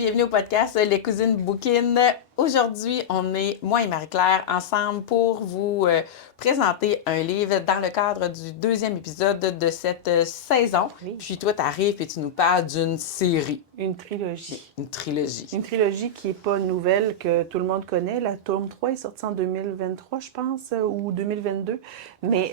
bienvenue au podcast Les Cousines Bouquines. Aujourd'hui, on est, moi et Marie-Claire, ensemble pour vous présenter un livre dans le cadre du deuxième épisode de cette saison. Oui. Puis toi, tu arrives et tu nous parles d'une série. Une trilogie. Une trilogie. Une trilogie qui n'est pas nouvelle, que tout le monde connaît. La tome 3 est sortie en 2023, je pense, ou 2022. Mais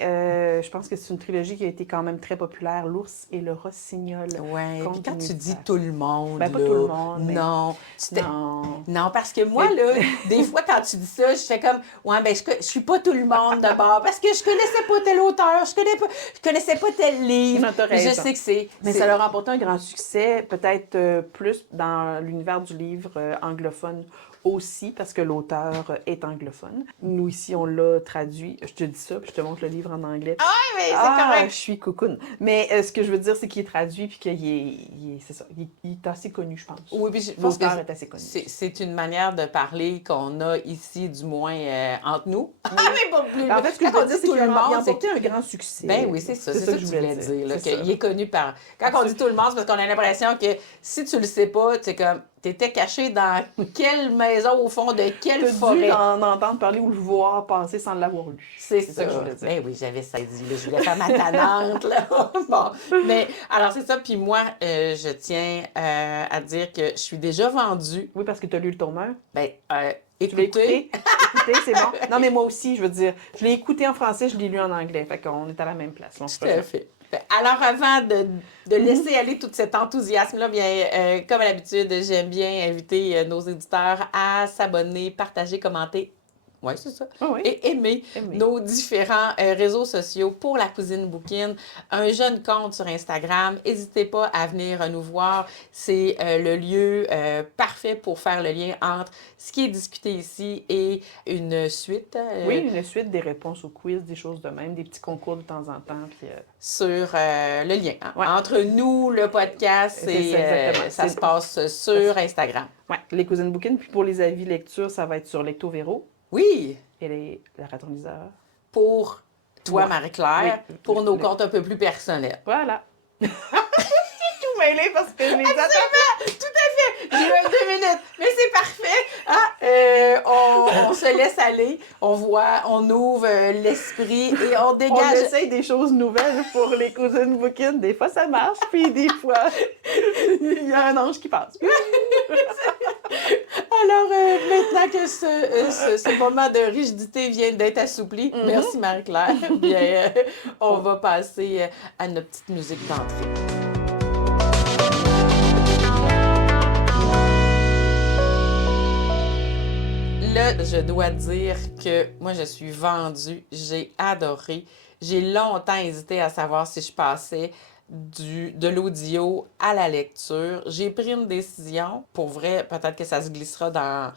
je pense que c'est une trilogie qui a été quand même très populaire. L'ours et le rossignol. Ouais. Puis quand tu dis Univers. tout le monde, Ben, pas là, tout le monde, mais- non. Non. Non, parce que moi, là, des fois, quand tu dis ça, je fais comme, ouais, ben, je suis pas tout le monde d'abord, parce que je connaissais pas tel auteur, je connaissais pas tel livre. Non, t'as Mais je raison. sais que c'est. Mais ça leur a apporté un grand succès, peut-être plus dans l'univers du livre anglophone aussi, parce que l'auteur est anglophone. Nous, ici, on l'a traduit. Je te dis ça, puis je te montre le livre en anglais. Ah, mais c'est Ah, correct. je suis cocoon. Mais ce que je veux dire, c'est qu'il est traduit, puis c'est ça, il est assez connu, je pense. Oui, puis L'auteur est assez connu. c'est une manière de parler qu'on a ici, du moins, entre nous. Ah, mais pas plus. En fait, ce que je Quand veux on dire, dit c'est tout qu'il le a monde, c'est emporté un grand succès. ben oui, c'est ça que je voulais dire. Là, C'est ça. qu'il est connu par. Quand on dit tout le monde, c'est parce qu'on a l'impression que si tu le sais pas, c'est comme t'étais caché dans quelle maison au fond de quelle T'as dû forêt. en entendre parler ou le voir passer sans l'avoir lu. C'est ça. que je voulais dire. Ben oui, j'avais saisi. Là, je voulais faire ma tannante. Là. Bon. Mais alors, c'est ça. Puis moi, je tiens à dire que je suis déjà vendue. Oui, parce que tu as lu le tome 1. Ben, Tu l'as écoutez. écouté, c'est bon. Non, mais moi aussi, je veux dire, je l'ai écouté en français, je l'ai lu en anglais. Fait qu'on est à la même place. On se Tout à fait. Alors, avant de laisser aller tout cet enthousiasme-là, bien, comme à l'habitude, j'aime bien inviter nos éditeurs à s'abonner, partager, commenter. Oui, c'est ça. Ah oui. Et aimer Aimer. nos différents réseaux sociaux pour la cousine Bouquine. Un jeune compte sur Instagram. N'hésitez pas à venir nous voir. C'est le lieu parfait pour faire le lien entre ce qui est discuté ici et une suite. Oui, une suite des réponses aux quiz, des choses de même, des petits concours de temps en temps. Puis, Sur le lien Ouais. entre nous, le podcast, C'est et ça, exactement. ça se passe sur Instagram. ouais, les cousines bouquines. Puis pour les avis lecture, ça va être sur Lecto Vero Oui, et le ratonniseur. pour toi, Ouais. Marie-Claire, Oui. pour nos Le- comptes un peu plus personnels. Voilà. Je suis tout mêlée parce que je les attends. Tout à fait! J'ai eu 2 minutes, mais c'est parfait! On se laisse aller, on voit, on ouvre l'esprit et on On dégage. essaye des choses nouvelles pour les cousines bouquines. Des fois, ça marche, puis des fois, il y a un ange qui passe. Alors, maintenant que ce moment de rigidité vient d'être assoupli, merci Marie-Claire, bien, on va passer à notre petite musique d'entrée. Là, je dois dire que moi, je suis vendue, j'ai adoré. J'ai longtemps hésité à savoir si je passais de l'audio à la lecture. J'ai pris une décision. Pour vrai, peut-être que ça se glissera dans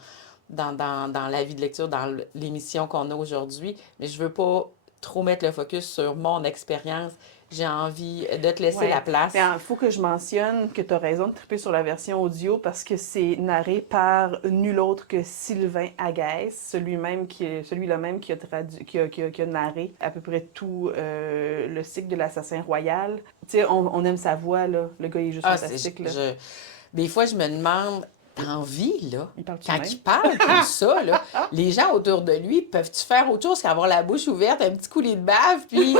la vie de lecture, dans l'émission qu'on a aujourd'hui, mais je veux pas trop mettre le focus sur mon expérience. J'ai envie de te laisser Ouais. la place. Il faut que je mentionne que tu as raison de triper sur la version audio parce que c'est narré par nul autre que Sylvain Agaès, celui-là même qui a narré à peu près tout le cycle de l'Assassin Royal. Tu sais, on aime sa voix, là. Le gars, il est juste fantastique. Là. Des fois, je me demande, t'en vis, là, Il parle-tu quand même? il parle comme ça, là, les gens autour de lui, peuvent-tu faire autre chose qu'avoir la bouche ouverte, un petit coulis de bave, puis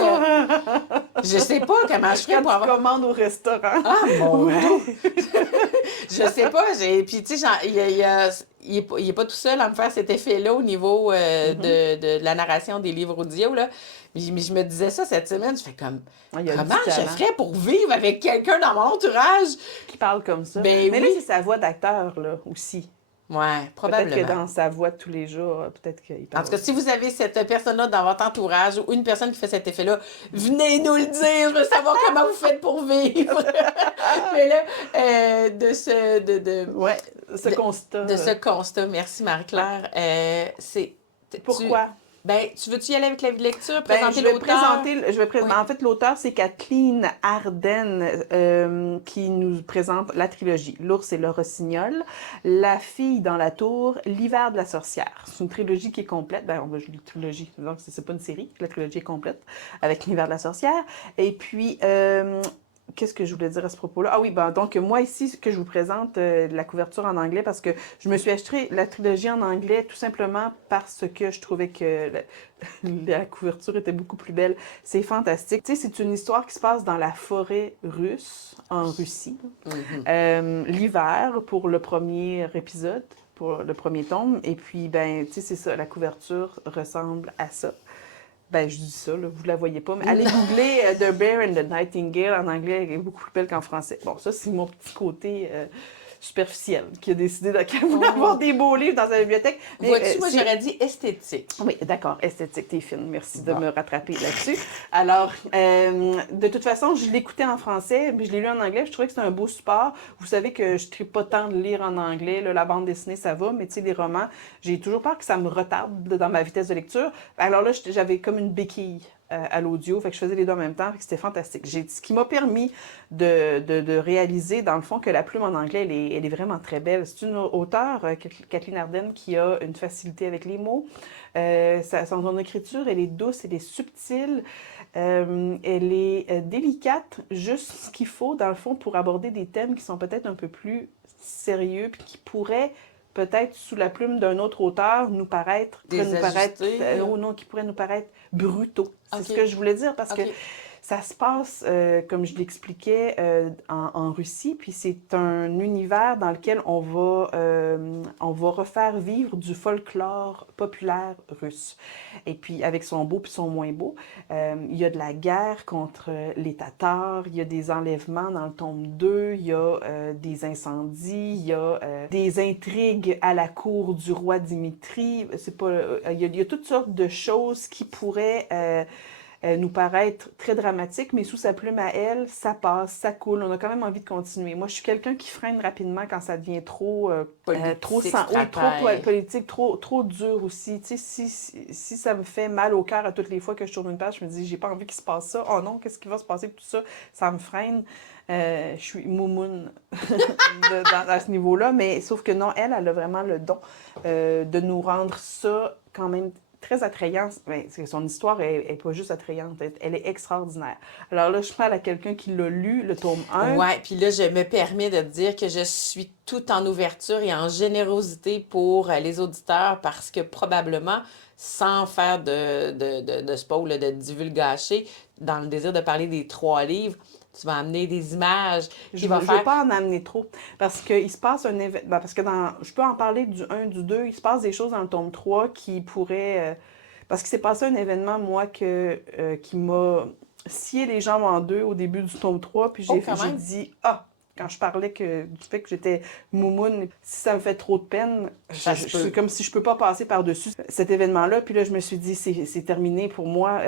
je sais pas comment je ferais Quand pour tu avoir... commandes au restaurant. Ah, mon Ouais. Dieu! Je sais pas, puis tu sais, il est pas tout seul à me faire cet effet-là au niveau de la narration des livres audio, là. Mais je me disais ça cette semaine, je fais comme, Il y a comment du je talent. ferais pour vivre avec quelqu'un dans mon entourage? Qui parle comme ça. Ben Mais là, oui. c'est sa voix d'acteur, là, aussi. Ouais, Peut-être probablement. que dans sa voix de tous les jours, peut-être qu'il En parle. tout cas, si vous avez cette personne-là dans votre entourage ou une personne qui fait cet effet-là, venez nous le dire. Je veux savoir comment vous faites pour vivre. Mais là, Ouais, ce constat. de ce constat, merci Marie-Claire. Pourquoi? Tu veux-tu y aller avec la lecture, Ben, présenter l'auteur? Oui. En fait, l'auteur, c'est Kathleen Arden qui nous présente la trilogie L'ours et le rossignol, La fille dans la tour, L'hiver de la sorcière. C'est une trilogie qui est complète. Ben, je dis trilogie, donc c'est pas une série. La trilogie est complète avec L'hiver de la sorcière. Et puis, Qu'est-ce que je voulais dire à ce propos-là? Ah oui, ben, donc moi ici, ce que je vous présente, la couverture en anglais, parce que je me suis acheté la trilogie en anglais tout simplement parce que je trouvais que la couverture était beaucoup plus belle. C'est fantastique. Tu sais, c'est une histoire qui se passe dans la forêt russe, en Russie. L'hiver pour le premier épisode, pour le premier tome. Et puis, ben, tu sais, c'est ça, la couverture ressemble à ça. Ben, je dis ça, là, vous ne la voyez pas, mais allez googler The Bear and the Nightingale en anglais, elle est beaucoup plus belle qu'en français. Bon, ça, c'est mon petit côté superficiel qui a décidé d'avoir des beaux livres dans sa bibliothèque. Mais, vois-tu, moi, j'aurais dit esthétique. Oui, d'accord, esthétique, t'es fine. Merci de Bon. me rattraper là-dessus. Alors, de toute façon, je l'écoutais en français, puis je l'ai lu en anglais. Je trouvais que c'était un beau support. Vous savez que je ne tripe pas tant de lire en anglais. Là, la bande dessinée, ça va, mais tu sais, les romans, j'ai toujours peur que ça me retarde dans ma vitesse de lecture. Alors là, j'avais comme une béquille à l'audio, fait que je faisais les deux en même temps, fait que c'était fantastique. Ce qui m'a permis de réaliser, dans le fond, que la plume en anglais, elle est vraiment très belle. C'est une auteure, Kathleen Arden, qui a une facilité avec les mots. Son écriture, elle est douce, elle est subtile, elle est délicate, juste ce qu'il faut, dans le fond, pour aborder des thèmes qui sont peut-être un peu plus sérieux, puis qui pourraient peut-être sous la plume d'un autre auteur nous paraître, oh non, qui pourrait nous paraître brutaux. C'est ce que je voulais dire parce que ça se passe, comme je l'expliquais, en Russie, puis c'est un univers dans lequel on va refaire vivre du folklore populaire russe. Et puis avec son beau puis son moins beau, il y a de la guerre contre les Tatars, il y a des enlèvements dans le tome 2, il y a des incendies, il y a des intrigues à la cour du roi Dimitri. C'est pas, il y a toutes sortes de choses qui pourraient nous paraître très dramatique, mais sous sa plume à elle, ça passe, ça coule. On a quand même envie de continuer. Moi, je suis quelqu'un qui freine rapidement quand ça devient trop politique, trop dur aussi. Tu sais, si ça me fait mal au cœur à toutes les fois que je tourne une page, je me dis, j'ai pas envie qu'il se passe ça. Oh non, qu'est-ce qui va se passer avec tout ça? Ça me freine. Je suis moumoune à ce niveau-là, mais sauf que non, elle a vraiment le don de nous rendre ça quand même très attrayant. Ben, son histoire est pas juste attrayante, elle est extraordinaire. Alors là, je parle à quelqu'un qui l'a lu, le tome 1. Ouais, puis là, je me permets de te dire que je suis tout en ouverture et en générosité pour les auditeurs parce que probablement, sans faire de spoil, de divulgacher, dans le désir de parler des 3 livres, tu vas amener des images Je ne vais pas en amener trop, parce qu'il se passe un événement, parce que je peux en parler du 1, du 2, il se passe des choses dans le tome 3 qui pourraient... parce qu'il s'est passé un événement, moi, qui m'a scié les jambes en deux au début du tome 3, puis j'ai dit « Ah! » Quand je parlais du fait que j'étais moumoune, si ça me fait trop de peine, c'est comme si je peux pas passer par-dessus cet événement-là. Puis là, je me suis dit, c'est terminé pour moi.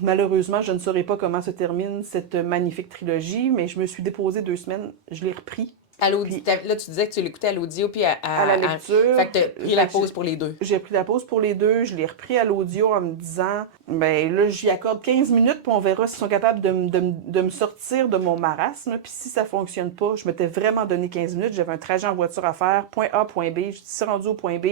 Malheureusement, je ne saurais pas comment se termine cette magnifique trilogie, mais je me suis déposée 2 semaines, je l'ai repris. Là, tu disais que tu l'écoutais à l'audio puis à la lecture. Fait que tu as pris la pause pour les deux. J'ai pris la pause pour les deux. Je l'ai repris à l'audio en me disant, ben là, j'y accorde 15 minutes, puis on verra s'ils sont capables de me sortir de mon marasme. Puis si ça fonctionne pas, je m'étais vraiment donné 15 minutes. J'avais un trajet en voiture à faire, point A, point B. Je suis rendue au point B.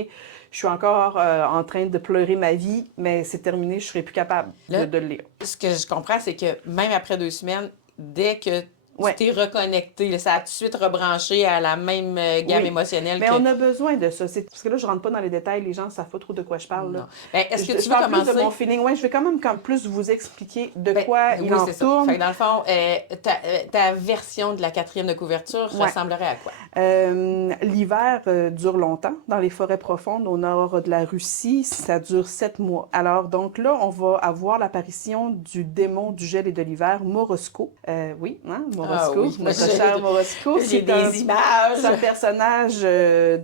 Je suis encore en train de pleurer ma vie, mais c'est terminé, je serai plus capable de le lire. Ce que je comprends, c'est que même après 2 semaines, dès que tu t'es reconnecté, ça a tout de suite rebranché à la même gamme émotionnelle. Mais on a besoin de ça. Parce que là, je rentre pas dans les détails, les gens ne savent pas trop de quoi je parle. Là. Ben, est-ce que tu veux commencer? Plus de mon feeling. Oui, je vais quand même plus vous expliquer de quoi il en retourne. Fait que dans le fond, ta version de la 4e de couverture ressemblerait à quoi? L'hiver dure longtemps dans les forêts profondes au nord de la Russie. Ça dure 7 mois. Alors, donc là, on va avoir l'apparition du démon du gel et de l'hiver, Morosko. Oui, hein? Morosko, notre cher Morosko. J'ai des images. C'est un personnage, je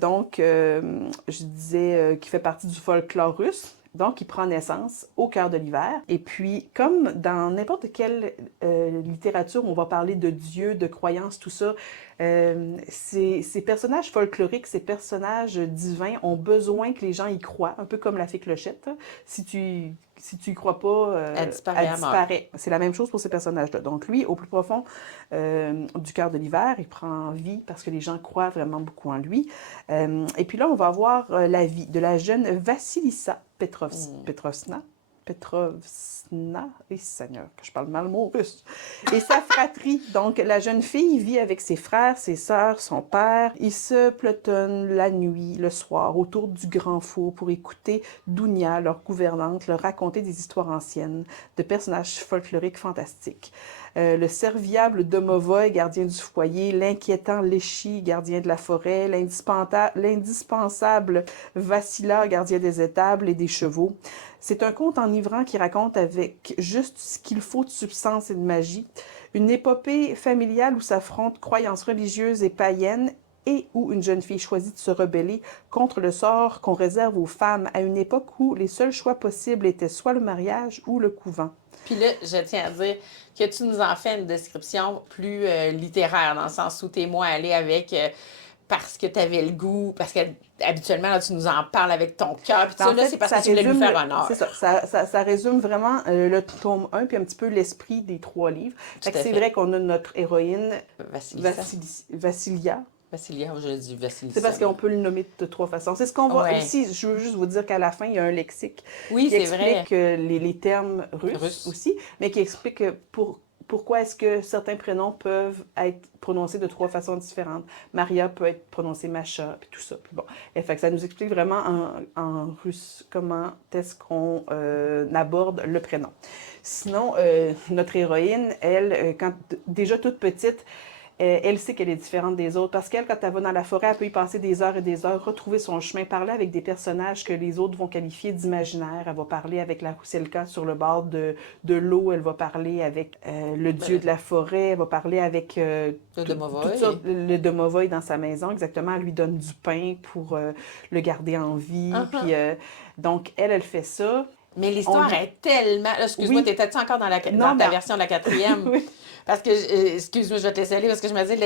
disais, qui fait partie du folklore russe. Donc, il prend naissance au cœur de l'hiver. Et puis, comme dans n'importe quelle littérature, on va parler de Dieu, de croyances, tout ça, ces personnages folkloriques, ces personnages divins ont besoin que les gens y croient, un peu comme la fée Clochette. Si tu y crois pas, elle disparaît. C'est la même chose pour ces personnages-là. Donc lui, au plus profond du cœur de l'hiver, il prend vie parce que les gens croient vraiment beaucoup en lui. Et puis là, on va voir la vie de la jeune Vassilissa Petrovna. Petrovna, et Seigneur, que je parle mal mon russe, et sa fratrie. Donc, la jeune fille vit avec ses frères, ses sœurs, son père. Ils se pelotonnent la nuit, le soir, autour du grand four pour écouter Dounia, leur gouvernante, leur raconter des histoires anciennes, de personnages folkloriques fantastiques. Le serviable Domovoy, gardien du foyer, l'inquiétant Léchi, gardien de la forêt, l'indispensable Vassila, gardien des étables et des chevaux. C'est un conte enivrant qui raconte avec juste ce qu'il faut de substance et de magie, une épopée familiale où s'affrontent croyances religieuses et païennes et où une jeune fille choisit de se rebeller contre le sort qu'on réserve aux femmes à une époque où les seuls choix possibles étaient soit le mariage ou le couvent. Puis là, je tiens à dire que tu nous en fais une description plus littéraire, dans le sens où t'es moins allé avec parce que tu avais le goût, parce que habituellement, là, tu nous en parles avec ton cœur, puis ça, là, c'est parce que tu voulais nous faire honneur. C'est ça résume vraiment le tome 1, puis un petit peu l'esprit des 3 livres. Fait que c'est vrai qu'on a notre héroïne, Vassilia. Vassilia, je dis Vassilia. C'est parce qu'on peut le nommer de 3 façons. C'est ce qu'on va ici. Je veux juste vous dire qu'à la fin, il y a un lexique qui explique les termes russes aussi, mais qui explique pourquoi est-ce que certains prénoms peuvent être prononcés de 3 façons différentes. Maria peut être prononcée Masha, puis tout ça. Puis bon. Et fait que ça nous explique vraiment en russe comment est-ce qu'on aborde le prénom. Sinon, notre héroïne, elle, quand déjà toute petite, elle sait qu'elle est différente des autres parce qu'elle, quand elle va dans la forêt, elle peut y passer des heures et des heures, retrouver son chemin, parler avec des personnages que les autres vont qualifier d'imaginaires. Elle va parler avec la Rousselka sur le bord de l'eau, elle va parler avec le dieu de la forêt, elle va parler avec le Domovoy. Le Domovoy dans sa maison, exactement. Elle lui donne du pain pour le garder en vie. Puis, donc, elle fait ça. Mais l'histoire est tellement... Excuse-moi, t'étais-tu encore dans ta version de la 4e? Oui. Parce que, excuse-moi, je vais te laisser aller, parce que je me dis,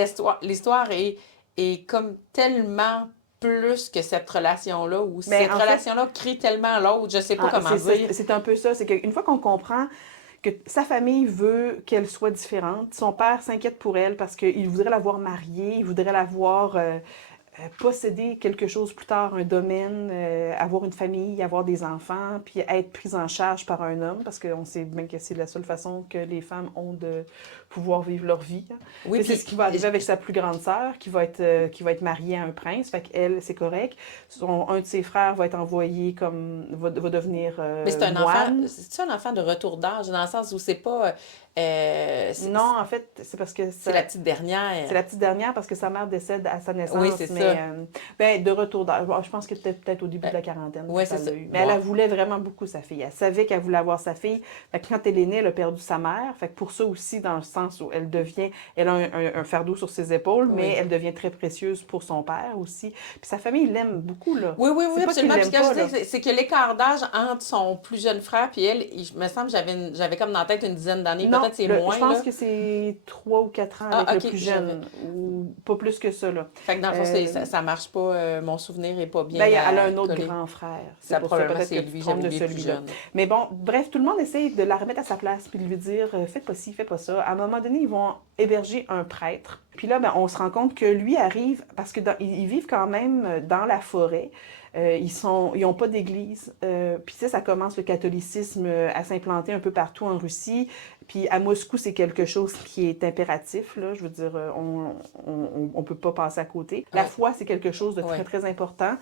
l'histoire est comme tellement plus que cette relation-là, ou cette relation-là crie tellement l'autre, je sais pas comment dire. C'est un peu ça, c'est qu'une fois qu'on comprend que sa famille veut qu'elle soit différente, son père s'inquiète pour elle parce qu'il voudrait la voir mariée, il voudrait la voir... posséder quelque chose plus tard, un domaine, avoir une famille, avoir des enfants, puis être prise en charge par un homme, parce qu'on sait bien que c'est la seule façon que les femmes ont de pouvoir vivre leur vie. Oui, c'est ce qui va arriver avec sa plus grande sœur, qui va être mariée à un prince, fait qu'elle, c'est correct. Un de ses frères va être envoyé comme... va devenir Mais c'est un moine. C'est un enfant de retour d'âge, dans le sens où c'est pas... non, en fait, c'est parce que... C'est la petite dernière. C'est la petite dernière parce que sa mère décède à sa naissance. Oui, c'est ça. De retour d'âge. Je pense que peut-être au début de la quarantaine. Oui, c'est ça. Mais elle voulait vraiment beaucoup sa fille. Elle savait qu'elle voulait avoir sa fille. Fait que quand elle est née, elle a perdu sa mère. Fait que pour ça aussi, dans le sens où elle a un fardeau sur ses épaules, mais elle devient très précieuse pour son père aussi. Puis sa famille l'aime beaucoup, là. Oui, absolument. Puis ce que je dis, c'est que l'écart d'âge entre son plus jeune frère puis elle, il me semble que j'avais comme dans la tête une dizaine d'années. Peut-être c'est moins. Je pense que c'est 3 ou 4 ans avec le plus jeune. Ou pas plus que ça, là. Fait que dans le fond, ça marche pas. Mon souvenir est pas bien. Ben, elle a un autre grand frère. C'est pour ça peut-être que lui, j'aime de celui-là. Mais bon, bref, tout le monde essaye de la remettre à sa place puis de lui dire fais pas ci, fais pas ça. À un moment donné, ils vont héberger un prêtre. Puis là, on se rend compte que lui arrive, parce que ils vivent quand même dans la forêt. Ils n'ont pas d'église. Puis ça commence le catholicisme à s'implanter un peu partout en Russie. Puis à Moscou, c'est quelque chose qui est impératif, là. Je veux dire, on peut pas passer à côté. La foi, c'est quelque chose de très, très important.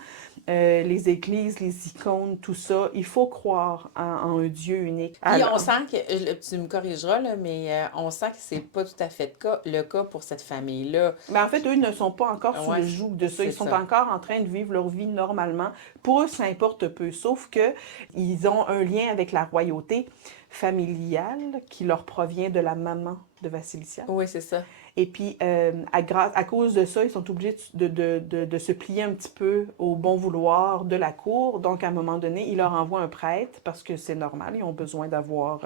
Les églises, les icônes, tout ça, il faut croire en un Dieu unique. Puis on sent que, tu me corrigeras, là, mais on sent que c'est pas tout à fait le cas pour cette famille-là. Mais en fait, eux ne sont pas encore sous le joug de ça. Ils sont encore en train de vivre leur vie normalement. Pour eux, ça importe peu. Sauf que ils ont un lien avec la royauté familiale qui leur provient de la maman de Vassilicia. Oui, c'est ça. Et puis, à cause de ça, ils sont obligés de se plier un petit peu au bon vouloir de la cour. Donc, à un moment donné, ils leur envoient un prêtre parce que c'est normal. Ils ont besoin d'avoir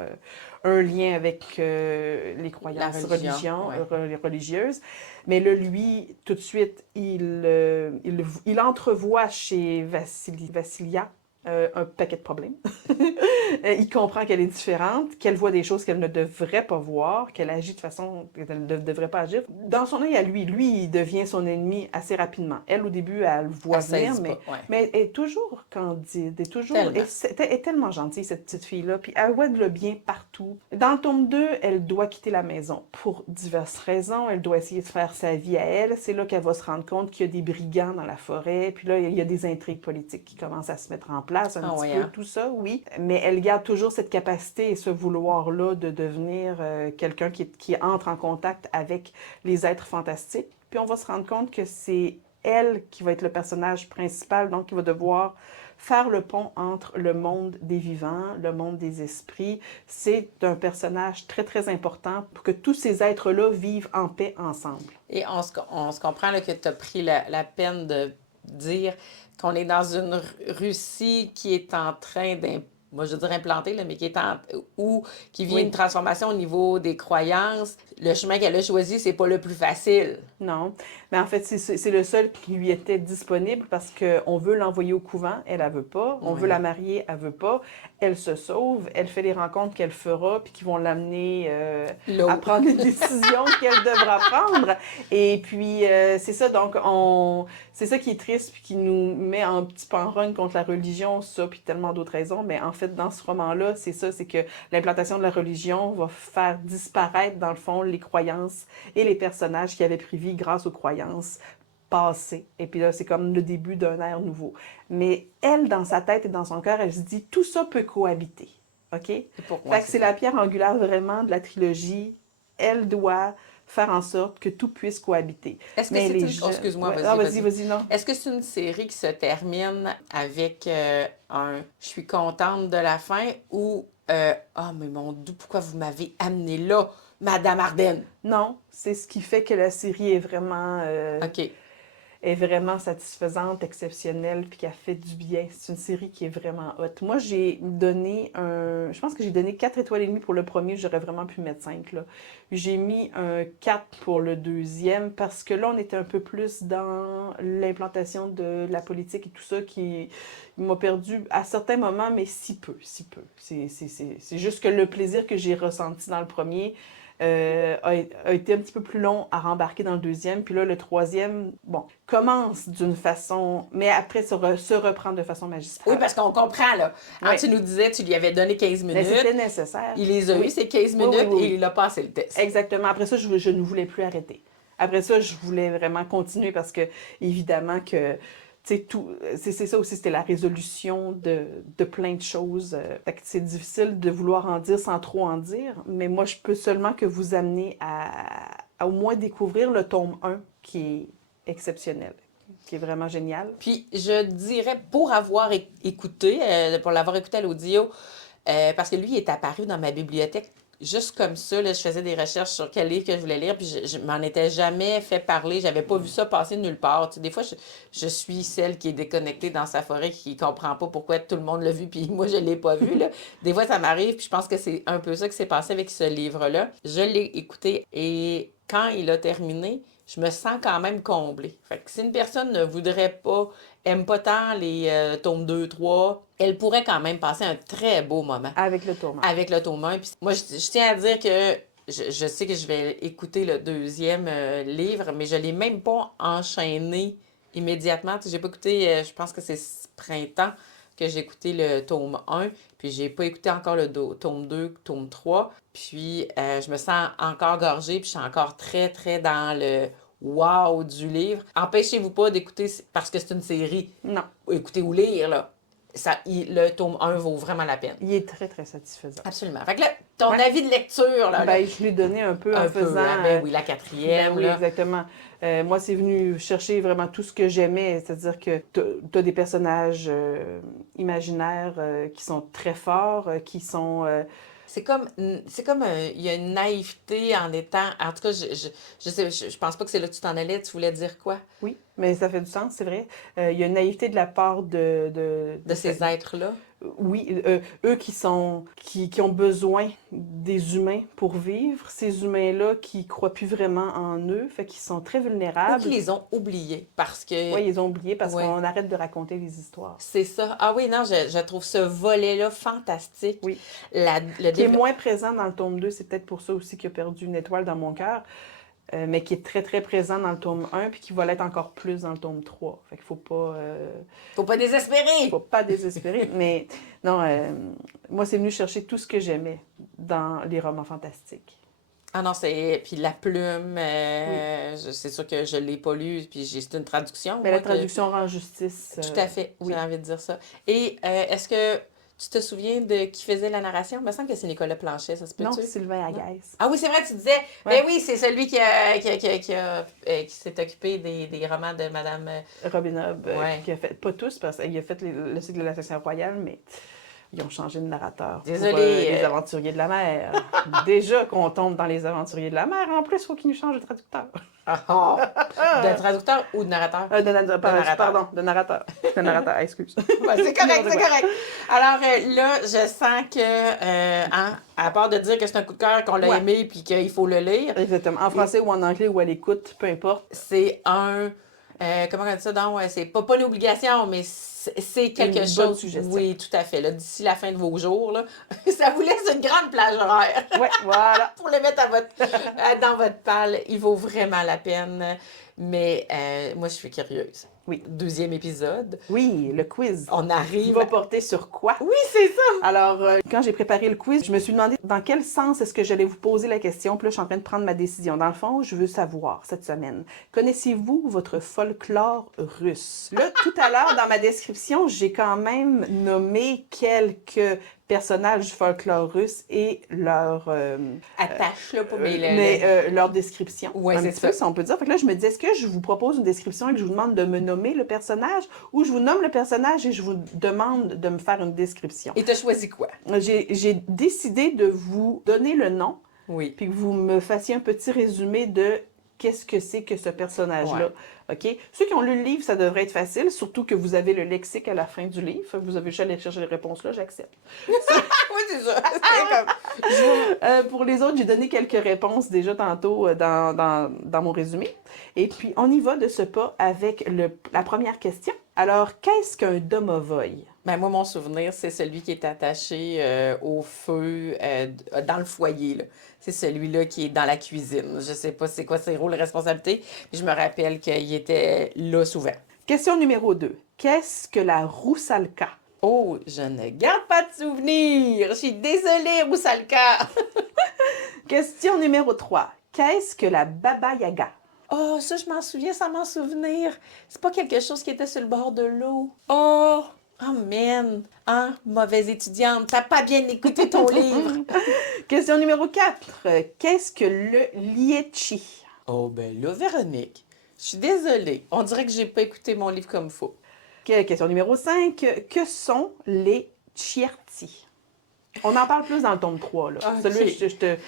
un lien avec les croyances religieuses. Mais là, lui, tout de suite, il entrevoit chez Vassilia un paquet de problèmes. Il comprend qu'elle est différente, qu'elle voit des choses qu'elle ne devrait pas voir, qu'elle agit de façon qu'elle ne devrait pas agir. Dans son œil à lui, il devient son ennemi assez rapidement. Elle, au début, elle le voit Elle venir, saisit mais, pas, ouais. mais elle est toujours candide, elle est toujours... Tellement. Elle est tellement gentille, cette petite fille-là, puis elle voit le bien partout. Dans le tome 2, elle doit quitter la maison pour diverses raisons. Elle doit essayer de faire sa vie à elle. C'est là qu'elle va se rendre compte qu'il y a des brigands dans la forêt, puis là, il y a des intrigues politiques qui commencent à se mettre en place, un Ah petit ouais, peu, hein? tout ça, oui. Mais elle garde toujours cette capacité et ce vouloir-là de devenir quelqu'un qui entre en contact avec les êtres fantastiques. Puis on va se rendre compte que c'est elle qui va être le personnage principal, donc qui va devoir faire le pont entre le monde des vivants, le monde des esprits. C'est un personnage très, très important pour que tous ces êtres-là vivent en paix ensemble. Et on se comprend là, que tu as pris la peine de dire qu'on est dans une Russie qui est en train moi je veux dire implantée, là, mais qui est ou qui vit une transformation au niveau des croyances. Le chemin qu'elle a choisi, c'est pas le plus facile. Non, mais en fait, c'est le seul qui lui était disponible parce qu'on veut l'envoyer au couvent, elle veut pas. On veut la marier, elle veut pas. Elle se sauve, elle fait les rencontres qu'elle fera, puis qui vont l'amener à prendre les décisions qu'elle devra prendre. Et puis, c'est ça, donc, c'est ça qui est triste, puis qui nous met un petit peu en rogne contre la religion, ça, puis tellement d'autres raisons. Mais en fait, dans ce roman-là, c'est ça, c'est que l'implantation de la religion va faire disparaître, dans le fond, les croyances et les personnages qui avaient pris vie grâce aux croyances passées. Et puis là, c'est comme le début d'un ère nouveau. Mais elle, dans sa tête et dans son cœur, elle se dit, tout ça peut cohabiter. OK? Fait que c'est la pierre angulaire vraiment de la trilogie. Elle doit faire en sorte que tout puisse cohabiter. Est-ce que c'est une... Oh, excuse-moi, vas-y, non. Est-ce que c'est une série qui se termine avec un « je suis contente de la fin » ou « ah, mais mon Dieu, pourquoi vous m'avez amené là, Madame Ardennes? » Non, c'est ce qui fait que la série est vraiment... OK. est vraiment satisfaisante, exceptionnelle, puis qui a fait du bien. C'est une série qui est vraiment hot. Moi, j'ai donné je pense que j'ai donné 4 étoiles et demie pour le premier, j'aurais vraiment pu mettre 5, là. J'ai mis un 4 pour le deuxième, parce que là, on était un peu plus dans l'implantation de la politique et tout ça, qui m'a perdu à certains moments, mais si peu, si peu. C'est juste que le plaisir que j'ai ressenti dans le premier a été un petit peu plus long à rembarquer dans le deuxième. Puis là, le troisième, bon, commence d'une façon, mais après se reprend de façon magistrale. Oui, parce qu'on comprend, là. Quand tu nous disais, tu lui avais donné 15 minutes. Mais c'était nécessaire. Il les a eu, ces 15 minutes, et il a passé le test. Exactement. Après ça, je ne voulais plus arrêter. Après ça, je voulais vraiment continuer parce que, évidemment, que c'est ça aussi, c'était la résolution de plein de choses. C'est difficile de vouloir en dire sans trop en dire, mais moi, je peux seulement que vous amener à au moins découvrir le tome 1 qui est exceptionnel, qui est vraiment génial. Puis, je dirais, pour avoir écouté, pour l'avoir écouté à l'audio, parce que lui, il est apparu dans ma bibliothèque juste comme ça, là, je faisais des recherches sur quel livre que je voulais lire, puis je m'en étais jamais fait parler, j'avais pas vu ça passer nulle part. Tu sais, des fois, je suis celle qui est déconnectée dans sa forêt, qui comprend pas pourquoi tout le monde l'a vu, puis moi, je l'ai pas vu, là. Des fois, ça m'arrive, puis je pense que c'est un peu ça qui s'est passé avec ce livre-là. Je l'ai écouté, et quand il a terminé, je me sens quand même comblée. Fait que si une personne ne voudrait pas, aime pas tant les tomes 2, 3, elle pourrait quand même passer un très beau moment. Avec le tome 1. Avec le tome 1. Puis moi, je tiens à dire que je sais que je vais écouter le deuxième livre, mais je l'ai même pas enchaîné immédiatement. Tu sais, j'ai pas écouté, je pense que c'est ce printemps que j'ai écouté le tome 1, puis j'ai pas écouté encore le tome 2, tome 3. Puis je me sens encore gorgée, puis je suis encore très, très dans le wow du livre. Empêchez-vous pas d'écouter parce que c'est une série. Non. Écoutez ou lire, là. Le tome 1 vaut vraiment la peine. Il est très, très satisfaisant. Absolument. Fait que là, ton avis de lecture, là. Ben, je l'ai donné un peu en faisant... Ben oui, la quatrième, ben oui, exactement. Moi, c'est venu chercher vraiment tout ce que j'aimais, c'est-à-dire que tu as des personnages imaginaires qui sont très forts, qui sont... C'est comme, il y a une naïveté en étant... En tout cas, je pense pas que c'est là que tu t'en allais. Tu voulais dire quoi? Oui, mais ça fait du sens, c'est vrai. Il y a une naïveté de la part de ces êtres-là. oui, eux qui ont besoin des humains pour vivre, ces humains-là qui croient plus vraiment en eux, fait qu'ils sont très Ou vulnérables. qu'ils les ont oubliés parce que... Oui, ils ont oublié parce Ouais. qu'on arrête de raconter les histoires. C'est ça. Ah oui, non, je trouve ce volet-là fantastique. Oui. Le Qui est moins présent dans le tome 2, c'est peut-être pour ça aussi qu'il a perdu une étoile dans mon cœur, mais qui est très, très présent dans le tome 1, puis qui va l'être encore plus dans le tome 3. Fait qu'il Faut pas désespérer! faut pas désespérer. Mais non, moi, c'est venu chercher tout ce que j'aimais dans les romans fantastiques. Ah non, c'est... Puis la plume, c'est sûr que je l'ai pas lu, puis c'est une traduction, Mais moi, la traduction rend justice. Tout à fait, oui. j'ai envie de dire ça. Et est-ce que tu te souviens de qui faisait la narration? Il me semble que c'est Nicolas Planchet, ça se Non, peut-tu? Sylvain Agaisse. Ah oui, c'est vrai, tu disais. Ouais. Ben oui, c'est celui qui s'est occupé des romans de Madame. Robin Hobb, Ouais. qui a fait, pas tous, parce qu'il a fait le cycle de l'assassin royal, mais ils ont changé de narrateur. Désolée, Pour, les aventuriers de la mer. Déjà qu'on tombe dans les aventuriers de la mer, en plus, il faut qu'ils nous changent de traducteur. De traducteur ou de narrateur? Narrateur. narrateur. De narrateur. De narrateur, excuse. Ouais, c'est correct, c'est correct. Alors là, je sens que, à part de dire que c'est un coup de cœur, qu'on l'a Ouais. aimé puis qu'il faut le lire, Exactement. En français ou en anglais ou à l'écoute, peu importe. c'est un... comment on dit ça? Donc, c'est pas une obligation, mais c'est quelque Une chose. bonne suggestion. Oui, tout à fait. Là, d'ici la fin de vos jours, là, ça vous laisse une grande plage horaire Ouais, voilà. pour le mettre dans votre palle. Il vaut vraiment la peine. Mais moi, je suis curieuse. Oui. 2e épisode. Oui, le quiz. On arrive. Va porter sur quoi? Oui, c'est ça. Alors, quand j'ai préparé le quiz, je me suis demandé dans quel sens est-ce que j'allais vous poser la question. Puis là, je suis en train de prendre ma décision. Dans le fond, je veux savoir cette semaine, connaissez-vous votre folklore russe? Là, tout à l'heure, dans ma description, j'ai quand même nommé quelques personnages du folklore russe et leur Attache, là, pour leur description. Ouais, un c'est petit ça. peu, si on peut dire. Fait que là, je me dis, est-ce que je vous propose une description et que je vous demande de me nommer le personnage ou je vous nomme le personnage et je vous demande de me faire une description? Et t'as choisi quoi? J'ai décidé de vous donner le nom, Oui. puis que vous me fassiez un petit résumé de qu'est-ce que c'est que ce personnage-là. OK? Ceux qui ont lu le livre, ça devrait être facile, surtout que vous avez le lexique à la fin du livre. Fait que vous avez juste à aller chercher les réponses là, j'accepte. Oui, c'est ça. C'est comme... Pour les autres, j'ai donné quelques réponses déjà tantôt dans mon résumé. Et puis, on y va de ce pas avec la première question. Alors, qu'est-ce qu'un domovoy? Ben, moi, mon souvenir, c'est celui qui est attaché au feu dans le foyer, là. C'est celui-là qui est dans la cuisine. Je sais pas c'est quoi ses rôles et responsabilités, mais je me rappelle qu'il était là souvent. Question numéro 2. Qu'est-ce que la roussalka? Oh, je ne garde pas de souvenirs. Je suis désolée, Roussalka. Question numéro 3. Qu'est-ce que la Baba Yaga? Oh, ça, je m'en souviens sans m'en souvenir. C'est pas quelque chose qui était sur le bord de l'eau. Oh, man. Ah, mauvaise étudiante. T'as pas bien écouté ton livre. Question numéro 4. Qu'est-ce que le lietchi? Oh, ben là, Véronique, je suis désolée. On dirait que j'ai pas écouté mon livre comme il faut. Question numéro 5. Que sont les tchierti? On en parle plus dans le tome 3, là. Ok. Celui,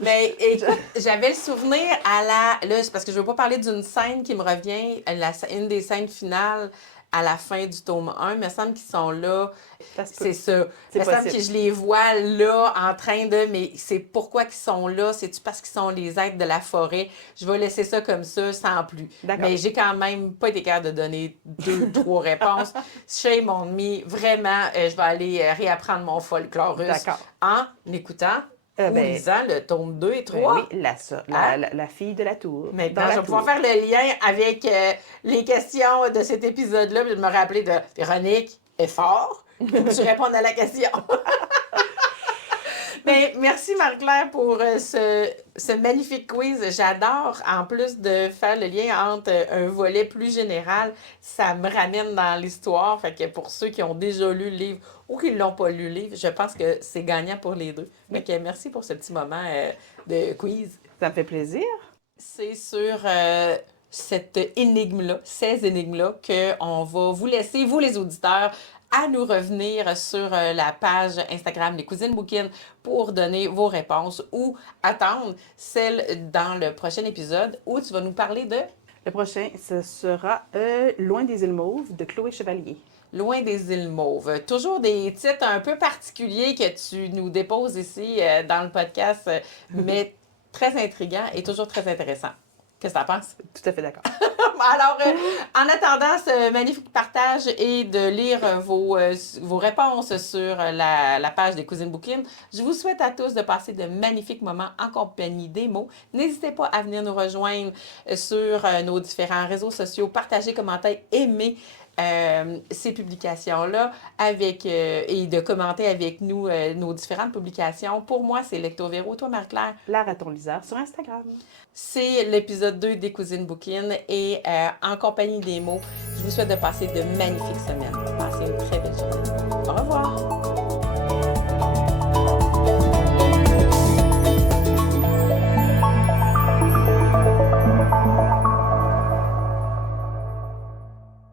Mais écoute, j'avais le souvenir là, c'est parce que je veux pas parler d'une scène qui me revient, une des scènes finales à la fin du tome 1. Il me semble qu'ils sont là. Ça se peut. C'est ça. C'est Il me semble possible. que je les vois là en train de... Mais c'est pourquoi qu'ils sont là? C'est-tu parce qu'ils sont les êtres de la forêt? Je vais laisser ça comme ça, sans plus. D'accord. Mais j'ai quand même pas été capable de donner 2 ou 3 réponses. Shame on me. Vraiment, je vais aller réapprendre mon folklore russe D'accord. en écoutant ou ben, lisant le tome 2 et 3. Oui, la fille de la tour. Maintenant, Dans la je vais pouvoir tour. faire le lien avec les questions de cet épisode-là, puis de me rappeler de Véronique, effort, pour que tu répondes à la question. Mais merci Marie-Claire pour ce magnifique quiz. J'adore, en plus de faire le lien entre un volet plus général, ça me ramène dans l'histoire. Fait que pour ceux qui ont déjà lu le livre ou qui ne l'ont pas lu le livre, je pense que c'est gagnant pour les deux. Fait que merci pour ce petit moment de quiz. Ça me fait plaisir. C'est sur cette énigme-là, ces énigmes-là, qu'on va vous laisser, vous les auditeurs, à nous revenir sur la page Instagram Les Cousines Bouquines pour donner vos réponses ou attendre celle dans le prochain épisode où tu vas nous parler de... Le prochain, ce sera Loin des îles Mauves de Chloé Chevalier. Loin des îles Mauves. Toujours des titres un peu particuliers que tu nous déposes ici dans le podcast, mais très intriguants et toujours très intéressants. Qu'est-ce que tu en penses? Tout à fait d'accord. Alors, en attendant ce magnifique partage et de lire vos réponses sur la page des Cousines Bouquines, je vous souhaite à tous de passer de magnifiques moments en compagnie des mots. N'hésitez pas à venir nous rejoindre sur nos différents réseaux sociaux, partager, commenter, aimer ces publications-là et de commenter avec nous nos différentes publications. Pour moi, c'est Lecto Véro. Toi, Marie-Claire? La raton liseur sur Instagram. C'est l'épisode 2 des Cousines Bouquines et en compagnie des mots, je vous souhaite de passer de magnifiques semaines. Passez une très